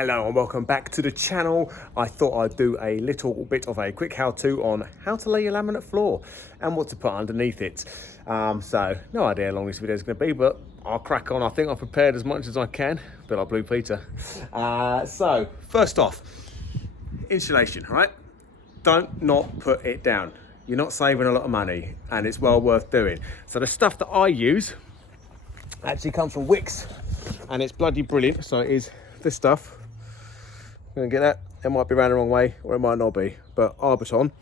Hello and welcome back to the channel. I thought I'd do a little bit of a quick how-to on how to lay your laminate floor and what to put underneath it. So no idea how long this video is going to be, but I'll crack on. I think I've prepared as much as I can, a bit like Blue Peter. So first off, insulation, right? Don't not put it down. You're not saving a lot of money and it's well worth doing. So the stuff that I use actually comes from Wix and it's bloody brilliant. So it is this stuff. I'm gonna get that. It might be around the wrong way or it might not be, but Arbuton.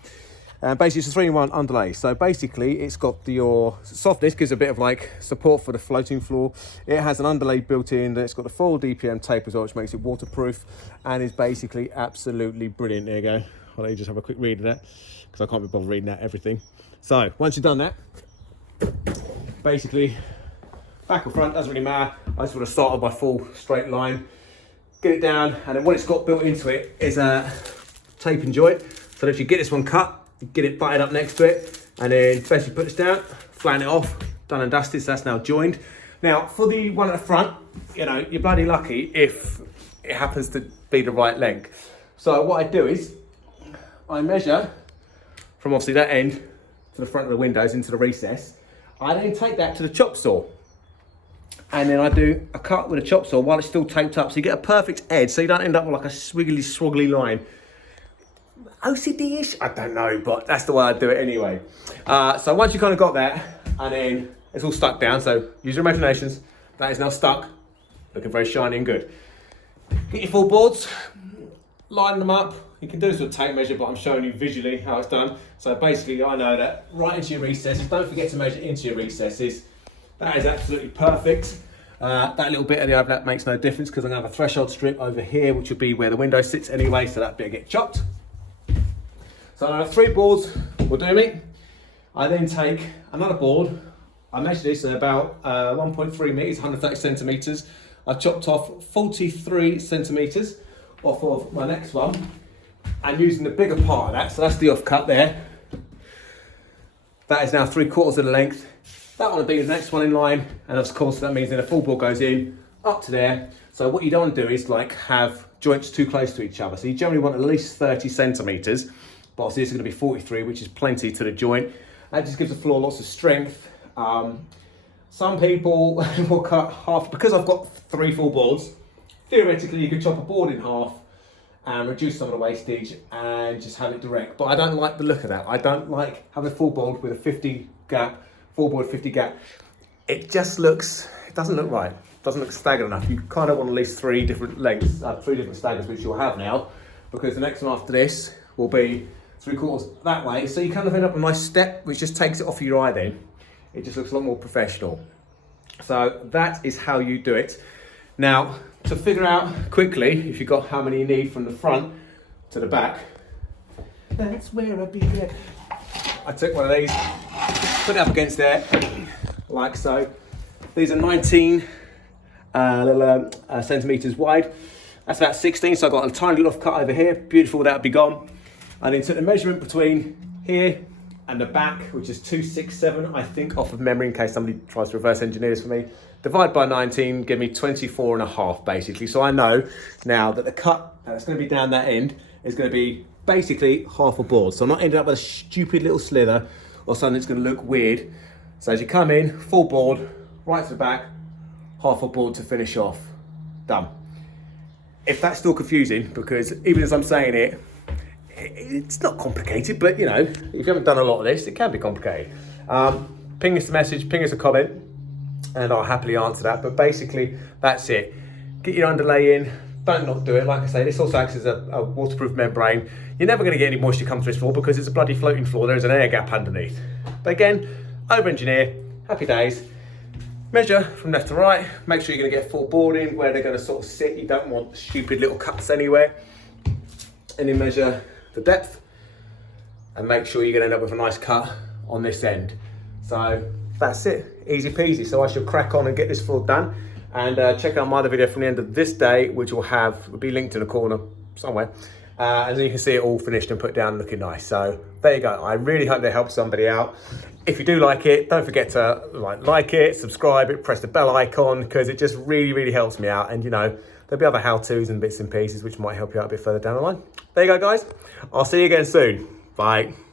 And basically it's a 3-in-1 underlay. So basically it's got your softness, gives a bit of like support for the floating floor. It has an underlay built in, then it's got the full DPM tape as well, which makes it waterproof and is basically absolutely brilliant. There you go. I'll let you just have a quick read of that because I can't be bothered reading out everything. So once you've done that, basically back or front, doesn't really matter. I just want to start on my full straight line, get it down, and then what it's got built into it is a taping joint. So if you get this one cut, get it butted up next to it, and then basically put this down, flatten it off, done and dusted, so that's now joined. Now for the one at the front, you know, you're bloody lucky if it happens to be the right length. So what I do is, I measure from obviously that end to the front of the windows into the recess. I then take that to the chop saw. And then I do a cut with a chop saw while it's still taped up. So you get a perfect edge, so you don't end up with like a swiggly, swoggly line. OCD-ish? I don't know, but that's the way I do it anyway. So once you kind of got that, and then it's all stuck down, so use your imaginations. That is now stuck, looking very shiny and good. Get your full boards, line them up. You can do this with a tape measure, but I'm showing you visually how it's done. So basically I know that right into your recesses, don't forget to measure into your recesses. That is absolutely perfect. That little bit of the overlap makes no difference because I'm going to have a threshold strip over here, which will be where the window sits anyway, so that bit will get chopped. So I have 3 boards will do me. I then take another board. I measure this at about 1.3 meters, 130 centimeters. I chopped off 43 centimeters off of my next one, and using the bigger part of that, so that's the off cut there. That is now 3/4 of the length. That one will be the next one in line, and of course that means that the full board goes in up to there. So what you don't want to do is like have joints too close to each other. So you generally want at least 30 centimeters, but obviously this is going to be 43, which is plenty to the joint. That just gives the floor lots of strength. Some people will cut half, because I've got 3 full boards. Theoretically, you could chop a board in half and reduce some of the wastage and just have it direct. But I don't like the look of that. I don't like having a full board with a 50 gap. Full board 50 gap. It just looks, it doesn't look right. It doesn't look staggered enough. You kind of want at least 3 different lengths, 3 different staggers, which you'll have now, because the next one after this will be 3/4 that way. So you kind of end up with a nice step, which just takes it off of your eye then. It just looks a lot more professional. So that is how you do it. Now, to figure out quickly, if you've got how many you need from the front to the back, that's where I begin. I took one of these, put it up against there, like so. These are 19 centimeters wide. That's about 16, so I've got a tiny little cut over here. Beautiful, that'll be gone. I then took the measurement between here and the back, which is 267, I think, off of memory, in case somebody tries to reverse engineer this for me. Divide by 19, give me 24.5, basically. So I know now that the cut that's going to be down that end is going to be basically half a board. So I'm not ending up with a stupid little slither or something that's going to look weird. So as you come in, full board, right to the back, half a board to finish off. Done. If that's still confusing, because even as I'm saying it, it's not complicated, but you know, if you haven't done a lot of this, it can be complicated. Ping us a message, ping us a comment, and I'll happily answer that. But basically, that's it. Get your underlay in. Don't not do it. Like I say, this also acts as a waterproof membrane. You're never going to get any moisture come through this floor because it's a bloody floating floor. There is an air gap underneath. But again, over-engineer, happy days. Measure from left to right. Make sure you're going to get full board in where they're going to sort of sit. You don't want stupid little cuts anywhere. And then measure the depth and make sure you're going to end up with a nice cut on this end. So that's it. Easy peasy. So I shall crack on and get this floor done. And check out my other video from the end of this day, which will be linked in the corner somewhere. And then you can see it all finished and put down looking nice. So there you go. I really hope they help somebody out. If you do like it, don't forget to like it, subscribe it, press the bell icon, because it just really, really helps me out. And you know, there'll be other how-tos and bits and pieces which might help you out a bit further down the line. There you go, guys. I'll see you again soon. Bye.